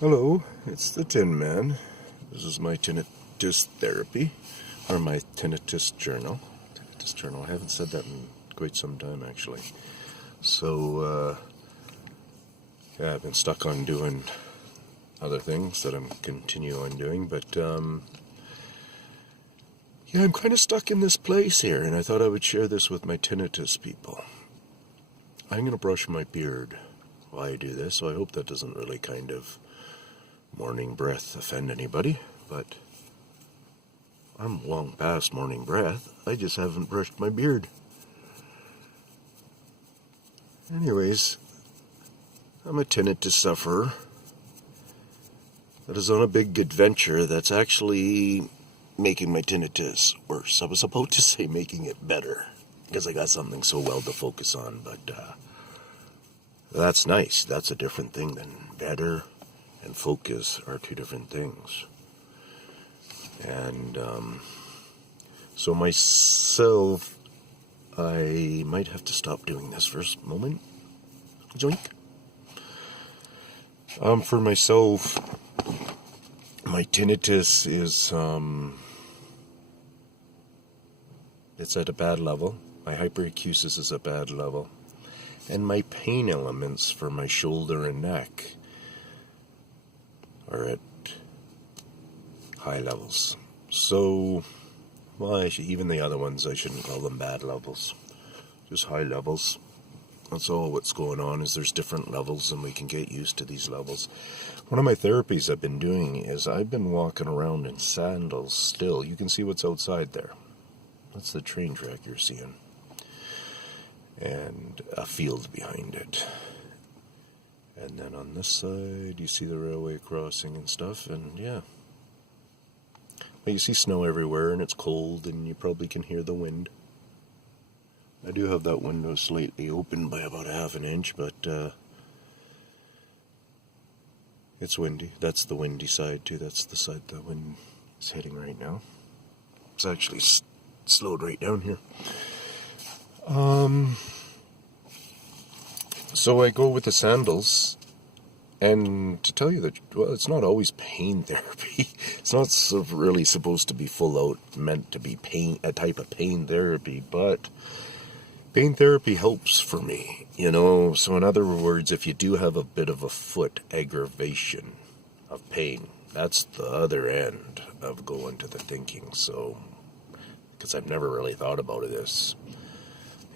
Hello, it's the Tin Man. This is my tinnitus therapy, or my tinnitus journal. Tinnitus journal. I haven't said that in quite some time, actually. So, yeah, I've been stuck on doing other things that I'm continue on doing, but yeah, I'm kind of stuck in this place here, and I thought I would share this with my tinnitus people. I'm going to brush my beard while I do this, so I hope that doesn't really kind of morning breath offend anybody, but I'm long past morning breath. I just haven't brushed my beard. Anyways, I'm a tinnitus sufferer that is on a big adventure that's actually making my tinnitus worse. I was about to say making it better, because I got something so well to focus on, but that's nice. That's a different thing than better and focus are two different things. And so myself, I might have to stop doing this for a moment. Joink. For myself, my tinnitus is, it's at a bad level. My hyperacusis is a bad level. And my pain elements for my shoulder and neck are at high levels. So, well, even the other ones, I shouldn't call them bad levels. Just high levels. That's all what's going on, is there's different levels and we can get used to these levels. One of my therapies I've been doing is I've been walking around in sandals still. You can see what's outside there. That's the train track you're seeing. And a field behind it. And then on this side, you see the railway crossing and stuff, and yeah. But you see snow everywhere, and it's cold, and you probably can hear the wind. I do have that window slightly open by about half an inch, but it's windy. That's the windy side, too. That's the side the wind is hitting right now. It's actually slowed right down here. So I go with the sandals, and to tell you that, well, it's not always pain therapy. It's not really supposed to be full out meant to be a type of pain therapy, but pain therapy helps for me, you know. So in other words, if you do have a bit of a foot aggravation of pain, that's the other end of going to the thinking. So, because I've never really thought about this.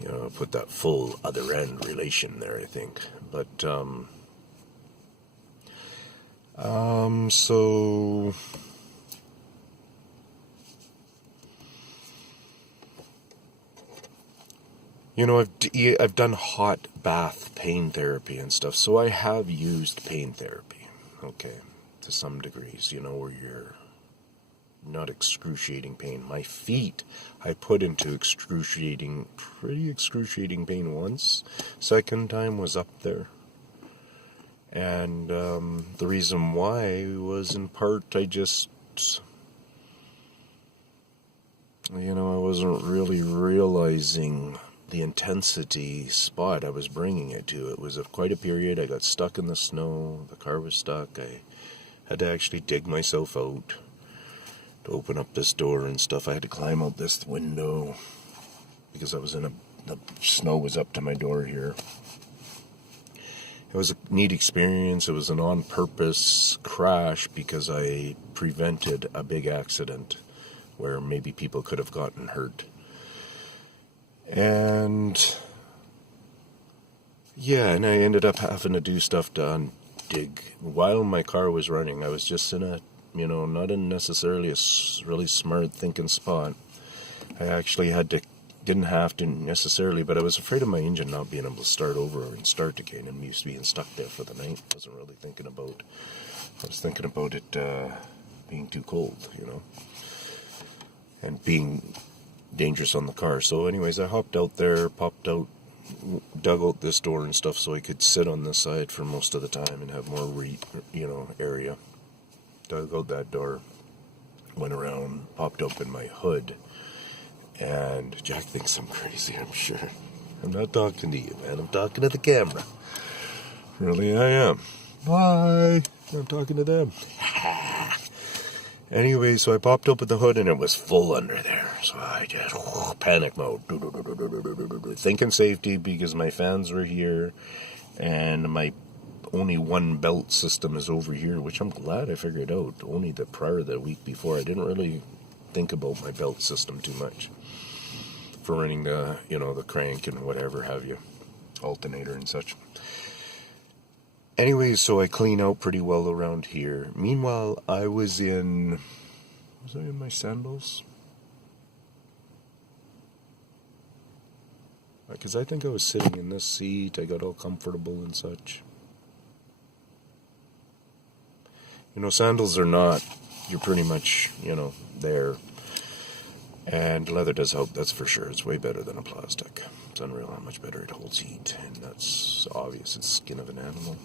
You know, put that full other end relation there, I think. But, so, you know, I've done hot bath pain therapy and stuff, so I have used pain therapy, okay, to some degrees, you know, where you're not excruciating pain. My feet, I put into pretty excruciating pain once. Second time was up there. And the reason why was in part I just, you know, I wasn't really realizing the intensity spot I was bringing it to. It was quite a period. I got stuck in the snow. The car was stuck. I had to actually dig myself out to open up this door and stuff. I had to climb out this window because I was the snow was up to my door here. It was a neat experience. It was an on-purpose crash because I prevented a big accident where maybe people could have gotten hurt. And yeah, and I ended up having to do stuff to dig while my car was running. I was just in a, you know, not in necessarily a really smart thinking spot. I actually didn't have to necessarily, but I was afraid of my engine not being able to start over and start again, and me being stuck there for the night. I was thinking about it being too cold, you know, and being dangerous on the car. So anyways, I hopped out there, popped out, dug out this door and stuff so I could sit on this side for most of the time and have more area. Dug out that door, went around, popped open my hood, and Jack thinks I'm crazy, I'm sure. I'm not talking to you, man. I'm talking to the camera. Really, I am. Bye. I'm talking to them. Anyway, so I popped open the hood and it was full under there. So I just panic mode. Thinking safety because my fans were here and my only one belt system is over here, which I'm glad I figured out. Only the week before, I didn't really think about my belt system too much for running the crank and whatever have you, alternator and such. Anyway, so I clean out pretty well around here. Meanwhile, was I in my sandals? Because I think I was sitting in this seat. I got all comfortable and such. Sandals are not. You're pretty much, there. And leather does help, that's for sure. It's way better than a plastic. It's unreal how much better it holds heat. And that's obvious. It's skin of an animal.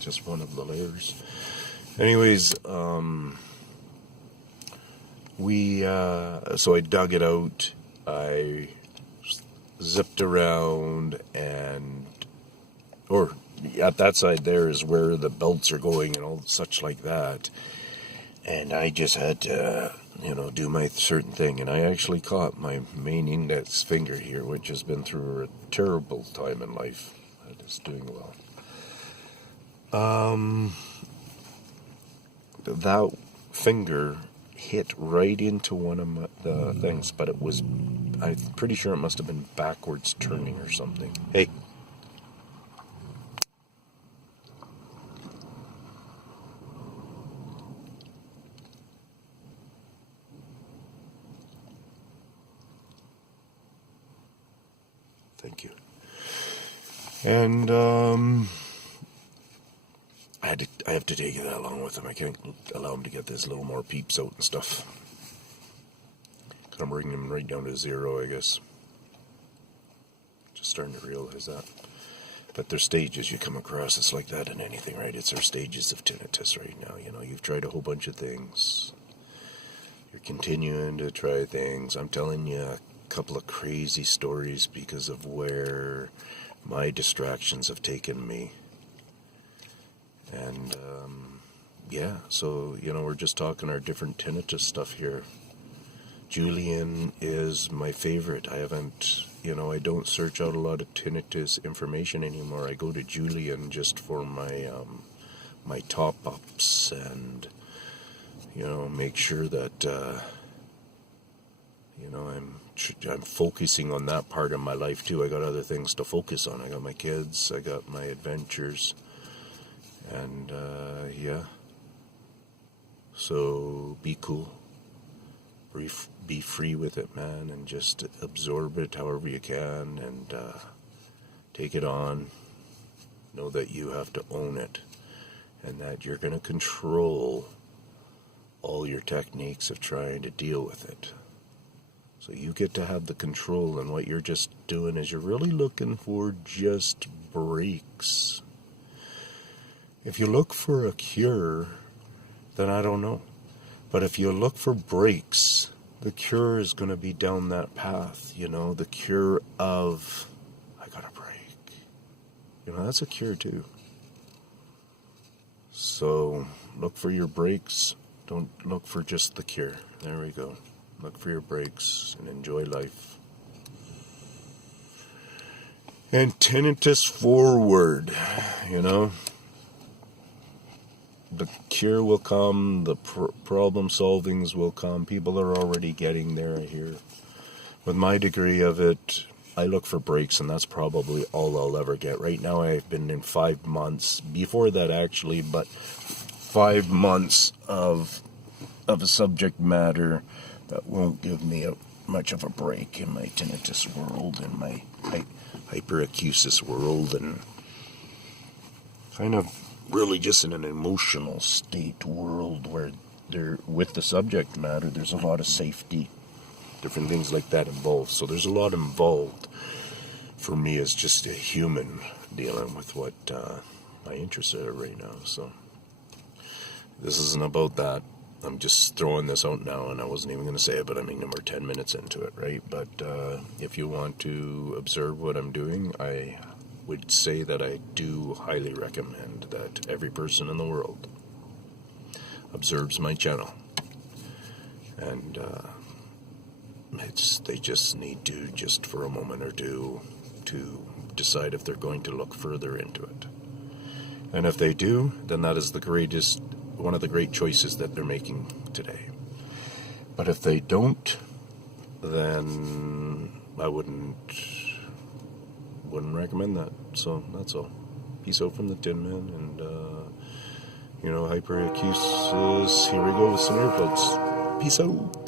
Just one of the layers. Anyways, so I dug it out. I zipped around or at that side there is where the belts are going and all such like that. And I just had to, do my certain thing. And I actually caught my main index finger here, which has been through a terrible time in life. It is doing well. That finger hit right into one of the things, but I'm pretty sure it must have been backwards turning or something. Hey. Thank you. And, I have to take it along with him. I can't allow him to get this little more peeps out and stuff. I'm bringing him right down to 0, I guess. Just starting to realize that. But there's stages you come across. It's like that in anything, right? It's our stages of tinnitus right now. You've tried a whole bunch of things. You're continuing to try things. I'm telling you a couple of crazy stories because of where my distractions have taken me. And, so, we're just talking our different tinnitus stuff here. Julian is my favorite. I haven't, I don't search out a lot of tinnitus information anymore. I go to Julian just for my, my top-ups and, make sure that, I'm focusing on that part of my life too. I got other things to focus on. I got my kids, I got my adventures. And, so be cool, be free with it, man, and just absorb it however you can, and, take it on, know that you have to own it, and that you're going to control all your techniques of trying to deal with it. So you get to have the control, and what you're just doing is you're really looking for just breaks. If you look for a cure, then I don't know. But if you look for breaks, the cure is going to be down that path, the cure of, I got a break. That's a cure too. So look for your breaks. Don't look for just the cure. There we go. Look for your breaks and enjoy life. And tinnitus forward, The cure will come, the problem solvings will come. People are already getting there here. With my degree of it, I look for breaks, and that's probably all I'll ever get. Right now I've been in 5 months, before that actually, but 5 months of a subject matter that won't give me much of a break in my tinnitus world, in my hyperacusis world, and kind of really just in an emotional state world where with the subject matter, there's a lot of safety, different things like that involved. So there's a lot involved for me as just a human dealing with what my interests are right now. So this isn't about that. I'm just throwing this out now, and I wasn't even going to say it, but we're 10 minutes into it, right? But if you want to observe what I'm doing, I would say that I do highly recommend that every person in the world observes my channel. And they just need to, just for a moment or two, to decide if they're going to look further into it. And if they do, then that is one of the great choices that they're making today. But if they don't, then I wouldn't recommend that. So that's all. Peace out from the Tin Man, and hyperacusis. Here we go with some earplugs. Peace out.